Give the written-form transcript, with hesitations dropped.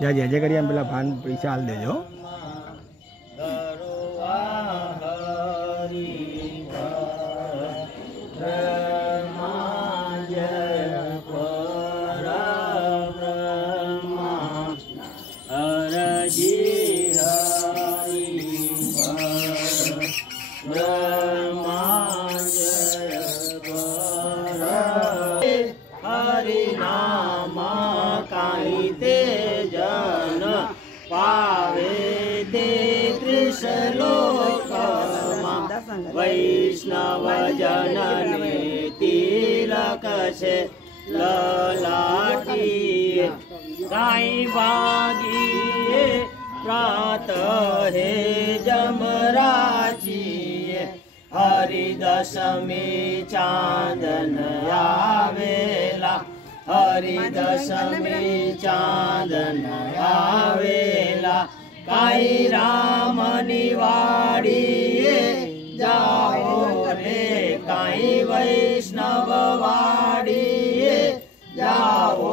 જ્યાં જે કરીએ એમ પેલા ભાન પૈસા હાલ દેજો. वैष्णव जनने तिलक से ललाटी साई बागी प्रातः हे जमराची हरिदशमी चांदन आवेला हरिदशमी चांदन आवेला काई रामनी वाड़ी जाओ रे काई वैष्णव वाड़ी जाओ